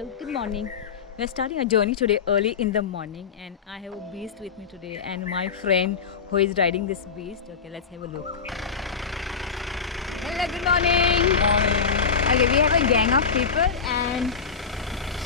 Hello, good morning. We are starting our journey today early in the morning, and I have a beast with me today, and my friend who is riding this beast. Okay, let's have a look. Hello, good morning. Morning. Okay, we have a gang of people, and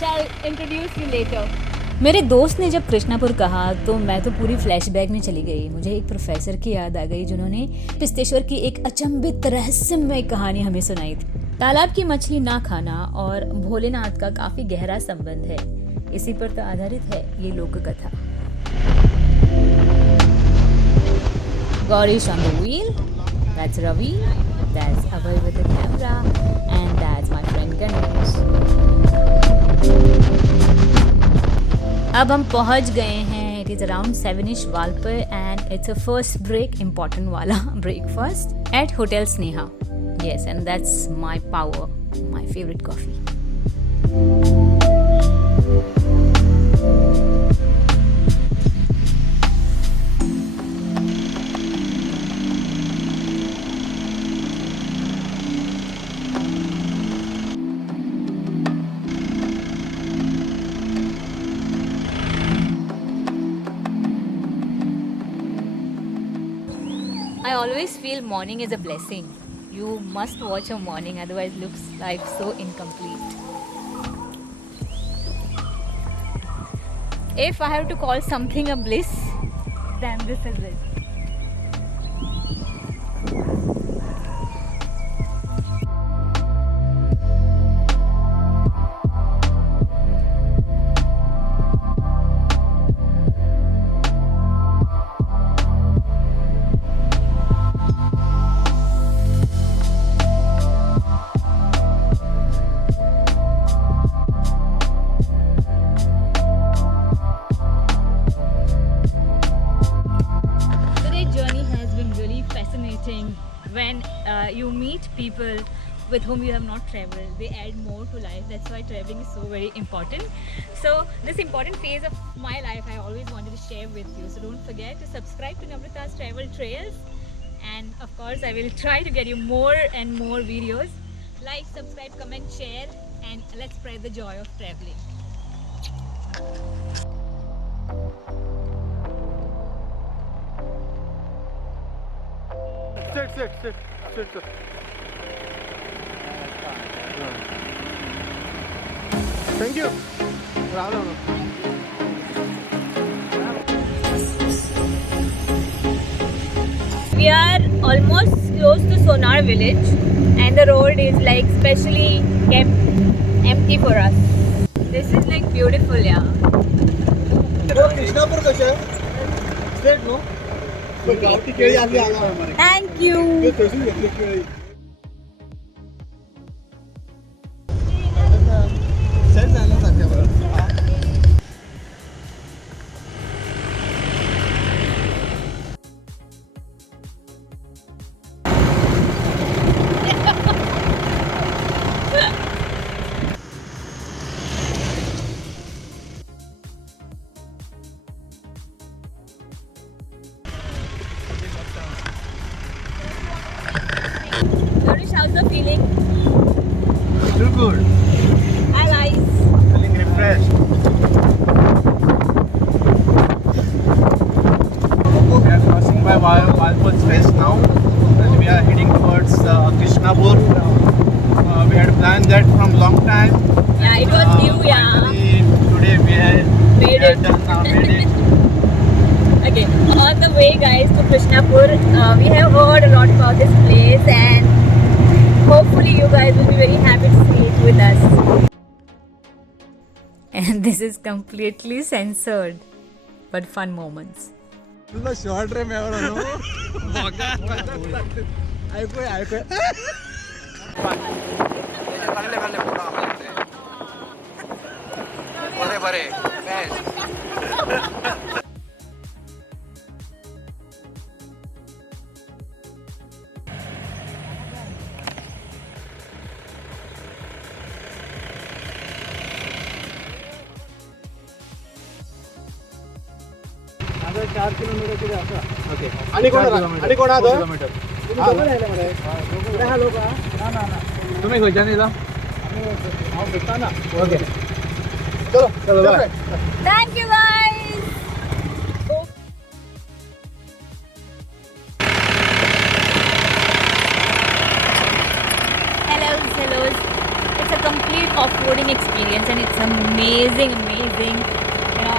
shall introduce you later. मेरे दोस्त ने जब कृष्णापुर कहा तो मैं तो पूरी flashback में चली गई। मुझे एक प्रोफेसर की याद आ गई जिन्होंने पिस्तेश्वर की एक अचंभित रहस्यमय कहानी हमें सुनाई थी। तालाब की मछली ना खाना और भोलेनाथ का काफी गहरा संबंध है, इसी पर तो आधारित है ये लोक कथा। Gaurish on the wheel, that's Ravi, that's Abhay with the camera, and that's my friend Ganesh. अब हम पहुंच गए हैं. It is around 7ish Valpoi and it's a first break, important वाला breakfast at Hotel Sneha. Yes, and that's my power, my favorite coffee. I always feel morning is a blessing. You must watch a morning, otherwise looks life so incomplete. If I have to call something a bliss, then this is it. When you meet people with whom you have not traveled, they add more to life. That's why traveling is so very important. So this important phase of my life I always wanted to share with you. So don't forget to subscribe to Namrata's Travel Trails, and of course I will try to get you more and more videos. Like, subscribe, comment, share, and let's spread the joy of traveling. Sit. Thank you. We are almost close to Sonar village, and the road is like specially kept empty for us. This is like beautiful, yeah. Krishnapur कशे state no गावठी केळी आली हांगा Thank you. तशी घेतली केळी set झालं सध्या बरं How's the feeling? Feel good. Hi guys. Feeling refreshed. We are crossing by Valpoi space now, and we are heading towards Krishnapur. We had planned that from long time. Yeah, it was new, yeah. Today we Made it. Made it. Okay, on the way guys to Krishnapur, we have heard a lot about this place, and hopefully you guys will be very happy to see it with us. And this is completely censored, but fun moments. तुला short रे मेवरा no ऐकू बरे आता 4 kilometre किती असं okay आणि कोण आदो किलोमीटर हा लोक ना तुम्ही खंयच्यान येला हांव भेटता ना ओके चलो bye. Thank you guys. Hellos. It's a complete off-roading experience and it's amazing. You know,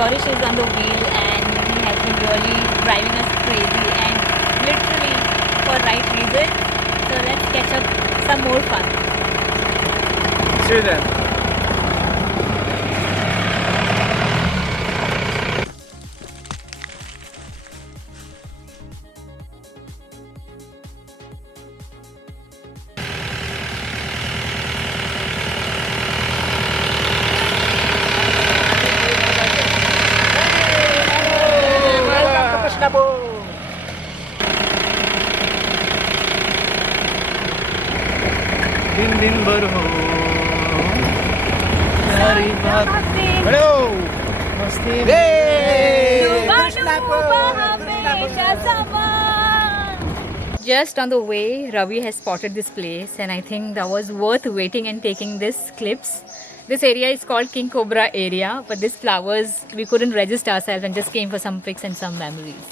Gaurish is on the wheel and he has been really driving us crazy and literally for right reasons. So let's catch up some more fun. See you then. दिन भर हो सारी बात. Hello मस्ती Just on the way, Ravi has spotted this place and I think that was worth waiting and taking these clips. This area is called King Cobra area, but these flowers, we couldn't resist ourselves and just came for some pics and some memories.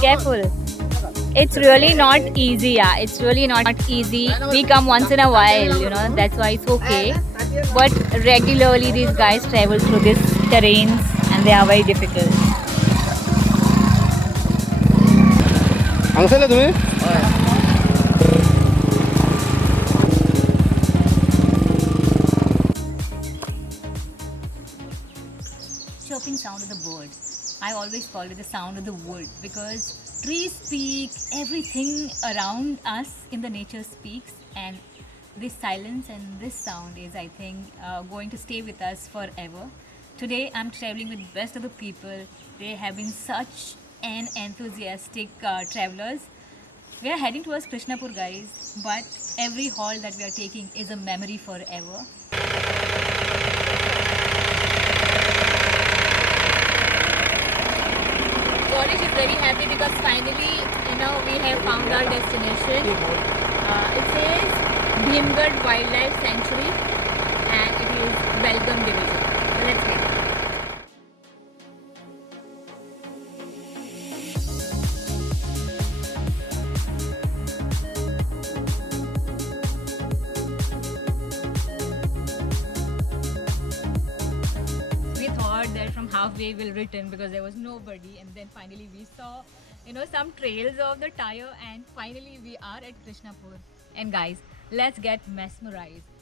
Careful. It's really not easy, yeah. It's really not easy. We come once in a while, you know, that's why it's okay. But regularly these guys travel through these terrains and they are very difficult. Uncle है तुम्हें? Chirping sound of the birds. I always call it the sound of the wood because trees speak, everything around us in the nature speaks, and this silence and this sound is, I think, going to stay with us forever. Today I'm traveling with best of the people. They have been such an enthusiastic travelers. We are heading towards Krishnapur, guys, but every haul that we are taking is a memory forever. Gaurish is very happy because finally, you know, we have found our destination. It says Bhimgad Wildlife Sanctuary and it is Welcome Division. So let's get it. That from halfway we'll return because there was nobody, and then finally we saw, you know, some trails of the tire, and finally we are at Krishnapur. And guys, let's get mesmerized.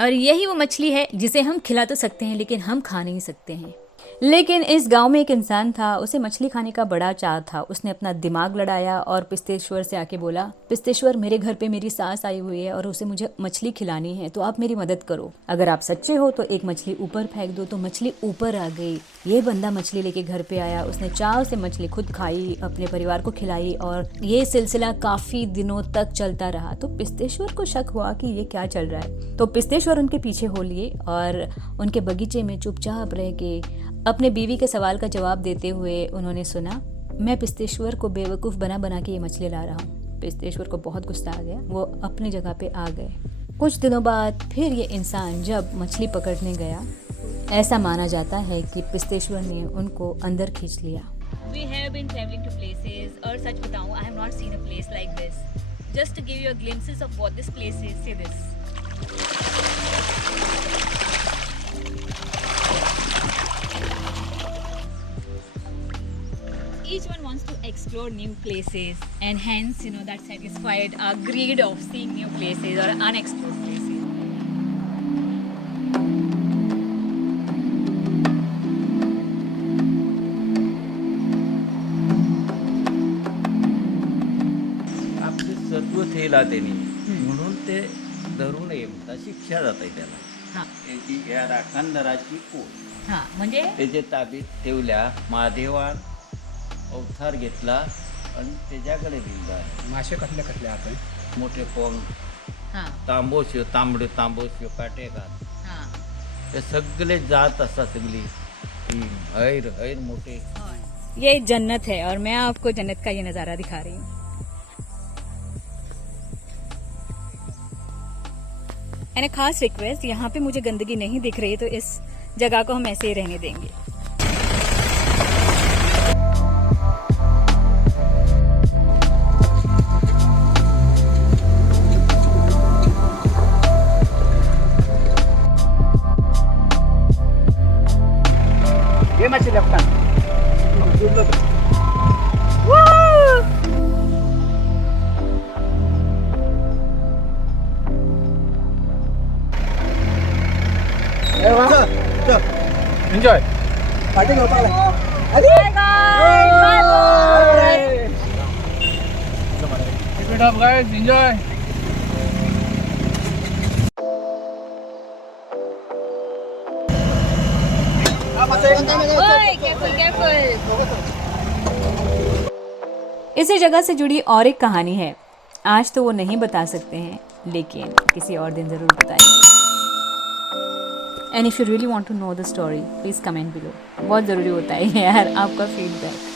और यही वो मछली है जिसे हम खिला तो सकते हैं लेकिन हम खा नहीं सकते हैं। लेकिन इस गांव में एक इंसान था, उसे मछली खाने का बड़ा चाह था। उसने अपना दिमाग लड़ाया और पिस्तेश्वर से आके बोला, पिस्तेश्वर, मेरे घर पे मेरी सास आई हुई है और उसे मुझे मछली खिलानी है, तो आप मेरी मदद करो। अगर आप सच्चे हो तो एक मछली ऊपर फेंक दो। तो मछली ऊपर आ गई। ये बंदा मछली लेके घर पे आया। उसने चाव से मछली खुद खाई, अपने परिवार को खिलाई और ये सिलसिला काफी दिनों तक चलता रहा। तो पिस्तेश्वर को शक हुआ कि ये क्या चल रहा है। तो पिस्तेश्वर उनके पीछे हो लिए और उनके बगीचे में चुपचाप रह के अपने बीवी के सवाल का जवाब देते हुए उन्होंने सुना, मैं पिस्तेश्वर को बेवकूफ़ बना के ये मछली ला रहा हूँ। पिस्तेश्वर को बहुत गुस्सा आ गया। वो अपनी जगह पे आ गए। कुछ दिनों बाद फिर ये इंसान जब मछली पकड़ने गया, ऐसा माना जाता है कि पिस्तेश्वर ने उनको अंदर खींच लिया। We have been traveling to places, और सच बताऊँ, I have not seen a place like this. Just to give you a glimpses of what this place is, see this. Each one wants to explore new places, and hence, you know, that satisfied our greed of seeing new places or unexplored places. आपले सत्व थेला त्यांनी म्हणून ते धरू नये म्हणता शिक्षा जाते त्याला. हां त्याची या राखणदाराची कोण हां म्हणजे त्याचे ताबीत ठेवल्या. महादेवान अवतार घेतला आणि त्याच्याकडे लिहिलं आहे मासे कसले कसले आता मोठे पोंग हां तांबोशी तांबडे तांबोशी काटेकार हां हे सगळे जात असतात सगळी हैर हैर मोठे ये जन्नत है और मैं आपको जन्नत का ये नज़ारा दिखा रही हूँ। एंड खास रिक्वेस्ट, यहाँ पे मुझे गंदगी नहीं दिख रही तो इस जगह को हम ऐसे ही रहने देंगे। ये मछली left enjoy party Keep it up, guys. Enjoy. इसी जगह से जुड़ी और एक कहानी है। आज तो वो नहीं बता सकते हैं, लेकिन किसी और दिन ज़रूर बताएंगे। And if you really want to know the story please comment below. बहुत ज़रूरी होता है यार आपका फीडबैक।